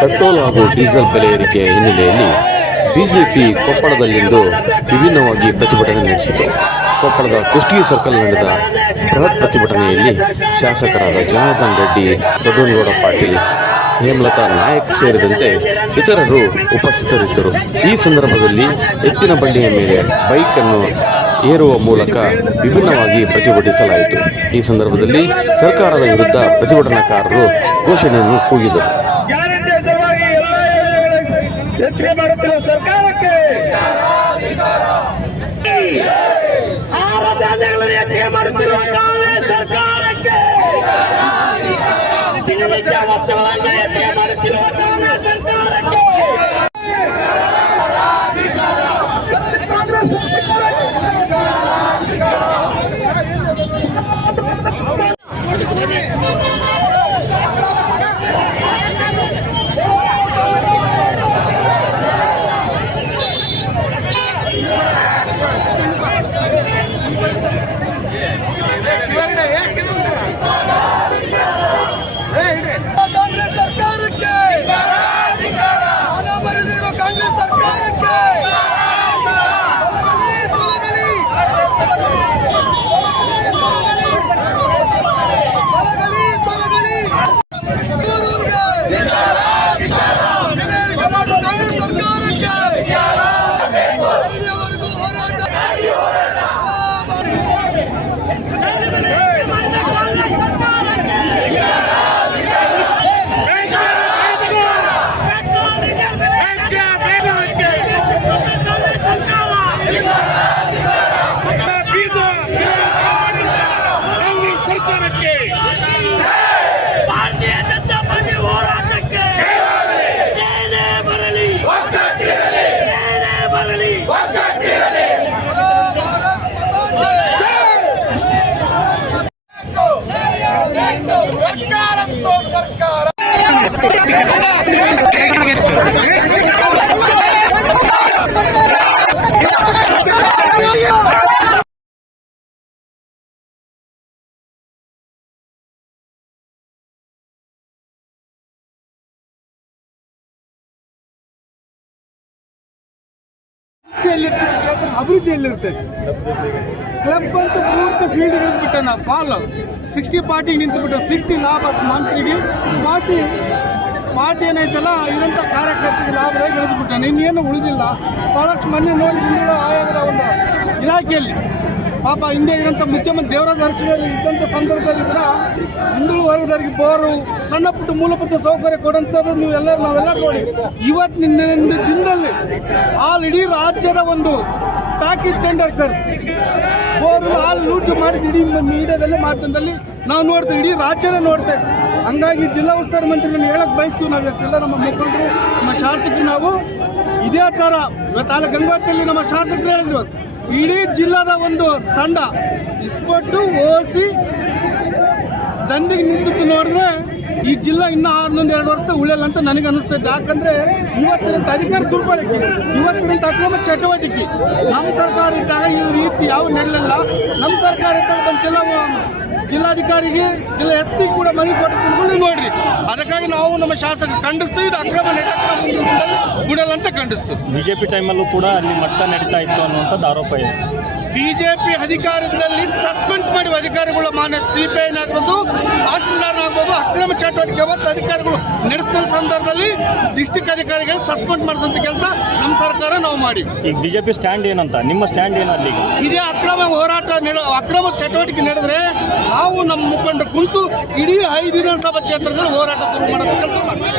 Petrol ಹಾಗೂ diesel ಬೆಲೆ ಏರಿಕೆ ಹಿನ್ನೆಲೆಯಲ್ಲಿ ಬಿಜೆಪಿ ಕೊಪ್ಪಳದಲ್ಲಿಂದು ವಿಭಿನ್ನವಾಗಿ ಪ್ರತಿಭಟನೆ ನಡೆಸಿತು ಕೊಪ್ಪಳದ ಕುಷ್ಟಗಿ ಸರ್ಕಲ್ ನಡೆದ ಬೃಹತ್ ಪ್ರತಿಭಟನೆಯಲ್ಲಿ ಶಾಸಕರಾದ ಜನಾರ್ದನ್ ರೆಡ್ಡಿ, ದೊಡ್ಡನಗೌಡ ಪಾಟೀಲ್, ಹೇಮಲತಾ ನಾಯಕ್ ಸೇರಿದಂತೆ ಇತರರು ಉಪಸ್ಥಿತರಿದ್ದರು. ಈ ಸಂದರ್ಭದಲ್ಲಿ ಎತ್ತಿನ ಬಂಡಿಯ ಮೇಲೆ ಬೈಕ್ ಅನ್ನು ಏರುವ ಮೂಲಕ ವಿಭಿನ್ನವಾಗಿ ಪ್ರತಿಭಟಿಸಲಾಯಿತು. ಈ ಸಂದರ್ಭದಲ್ಲಿ ಸರ್ಕಾರದ ವಿರುದ್ಧ ಪ್ರತಿಭಟನಾಕಾರರು ಘೋಷಣೆಯನ್ನು ಕೂಗಿದರು. ಗ್ಯಾರಂಟಿ ಎಲ್ಲಿರ್ತದೆ ಕ್ಷೇತ್ರ ಅಭಿವೃದ್ಧಿ ಎಲ್ಲಿರ್ತೈತೆ ಕ್ಲಬ್ ಅಂತೂ ಪೂರ್ತಿ ಫೀಲ್ಡ್ ಇಳಿದ್ಬಿಟ್ಟ ನಾ ಬಾಲ್ ಸಿಕ್ಸ್ಟಿ ಪಾರ್ಟಿಗೆ ನಿಂತುಬಿಟ್ಟ ಸಿಕ್ಸ್ಟಿ ಲಾಭ ಆತು ಮಂತ್ರಿಗೆ ಪಾರ್ಟಿ ಪಾರ್ಟಿ ಏನೈತಲ್ಲ ಇರೋಂಥ ಕಾರ್ಯಕರ್ತರಿಗೆ ಲಾಭದಾಗ ಇಳಿದ್ಬಿಟ್ಟ ಇನ್ನೇನು ಉಳಿದಿಲ್ಲ. ಭಾಳಷ್ಟು ಮಂದಿ ನೋಡಿ ಹಿಂದುಳಿದ ಆಯೋಗದ ಒಂದು ಇಲಾಖೆಯಲ್ಲಿ. ಪಾಪ ಹಿಂದೆ ಇರೋಂಥ ಮುಖ್ಯಮಂತ್ರಿ ದೇವರ ಅರಸಿನಲ್ಲಿ ಇದ್ದಂಥ ಸಂದರ್ಭದಲ್ಲಿ ಕೂಡ ಹಿಂದೂ ವರ್ಗದವರಿಗೆ ಬೋರು, ಸಣ್ಣ ಪುಟ್ಟ ಮೂಲಭೂತ ಸೌಕರ್ಯ ಕೊಡೋಂಥದ್ದು ನೀವು ಎಲ್ಲರೂ ನಾವೆಲ್ಲ ನೋಡಿ. ಇವತ್ತು ನಿನ್ನೆ ದಿನದಲ್ಲಿ ಆಲ್ ಇಡೀ ರಾಜ್ಯದ ಒಂದು ಪ್ಯಾಕೇಜ್ ಟೆಂಡರ್ ಕರ್ ಬೋರು ಹಾಲು ಲೂಟಿ ಮಾಡಿದ ಇಡೀ ಮೀಡಿಯಾದಲ್ಲಿ, ಮಾಧ್ಯಮದಲ್ಲಿ ನಾವು ನೋಡ್ತೇವೆ ಇಡೀ ರಾಜ್ಯನೇ ನೋಡ್ತಾ ಹಂಗಾಗಿ ಜಿಲ್ಲಾ ಉಸ್ತುವಾರಿ ಮಂತ್ರಿಗಳನ್ನ ಹೇಳಕ್ ಬಯಸ್ತೀವಿ ನಾವು ಇವತ್ತೆಲ್ಲ ನಮ್ಮ ಮುಖಂಡರು, ನಮ್ಮ ಶಾಸಕರು ನಾವು. ಇದೇ ಥರ ಇವತ್ತು ಗಂಗಾವತಿಯಲ್ಲಿ ನಮ್ಮ ಶಾಸಕರು ಹೇಳಿದ್ರು ಇಡೀ ಜಿಲ್ಲಾದ ಒಂದು ತಂಡ ಇಸ್ಪಟ್ಟು ಓಸಿ ದಂದಿಗೆ ನಿಂತಿದ್ದು ನೋಡಿದ್ರೆ ಈ ಜಿಲ್ಲಾ ಇನ್ನೂ ಆರ್ನೊಂದು ಎರಡು ವರ್ಷ ಉಳಿಯಲ್ಲ ಅಂತ ನನಗೆ ಅನಿಸ್ತೈತೆ. ಯಾಕಂದ್ರೆ ಇವತ್ತಿನಂತ ಅಧಿಕಾರ ದುರ್ಬಳಕೆ, ಇವತ್ತಿನಂತ ಅಕ್ರಮ ಚಟುವಟಿಕೆ. ನಮ್ಮ ಸರ್ಕಾರ ಇದ್ದಾಗ ಈ ರೀತಿ ಯಾವ ನಡೆಯಲ್ಲ ನಮ್ಮ ಸರ್ಕಾರ ಇದ್ದಾಗ ನಮ್ಮ ಜಿಲ್ಲಾ ಜಿಲ್ಲಾಧಿಕಾರಿಗೆ, ಜಿಲ್ಲಾ ಎಸ್ ಪಿ ಕೂಡ ಮನವಿ ಕೊಟ್ಟು ನೋಡ್ರಿ. ಅದಕ್ಕಾಗಿ ನಾವು ನಮ್ಮ ಶಾಸಕ ಖಂಡಿಸ್ತೀವಿ, ಇದು ಅಕ್ರಮ ನಡೆಯಕ್ರಮ ಬಿಡಲ್ಲ ಅಂತ ಖಂಡಿಸ್ತೀವಿ. ಬಿಜೆಪಿ ಟೈಮಲ್ಲೂ ಕೂಡ ಅಲ್ಲಿ ಮಟ್ಟ ನಡೀತಾ ಇತ್ತು ಅನ್ನುವಂಥದ್ದು ಆರೋಪ ಇದೆ. ಬಿಜೆಪಿ ಅಧಿಕಾರದಲ್ಲಿ ಸಸ್ಪೆಂಡ್ ಮಾಡಿ ಅಧಿಕಾರಿಗಳು ಮಾನ್ಯ ಸಿ ಪಿ ಐನಾಗ್ಬೋದು ತಹಶೀಲ್ದಾರ್ನಾಗ್ಬೋದು ಅಕ್ರಮ ಚಟುವಟಿಕೆ ಮತ್ತು ಅಧಿಕಾರಿಗಳು ನಡೆಸಿದ ಸಂದರ್ಭದಲ್ಲಿ ಡಿಸ್ಟಿಕ್ ಅಧಿಕಾರಿಗಳು ಸಸ್ಪೆಂಡ್ ಮಾಡಿಸಂತ ಕೆಲಸ ನಮ್ಮ ಸರ್ಕಾರ ನಾವು ಮಾಡಿ. ಈಗ ಬಿಜೆಪಿ ಸ್ಟ್ಯಾಂಡ್ ಏನಂತ? ನಿಮ್ಮ ಸ್ಟ್ಯಾಂಡ್ ಏನಲ್ಲಿ ಇದೇ ಅಕ್ರಮ ಹೋರಾಟ ನಡೆ ಅಕ್ರಮ ಚಟುವಟಿಕೆ ನಡೆದ್ರೆ ನಾವು ನಮ್ಮ ಮುಖಂಡ ಕುಂತು ಇಡೀ ಐದು ವಿಧಾನಸಭಾ ಕ್ಷೇತ್ರದಲ್ಲಿ ಹೋರಾಟ ಶುರು ಮಾಡೋದು ಕೆಲಸ ಮಾಡ್ತೀವಿ.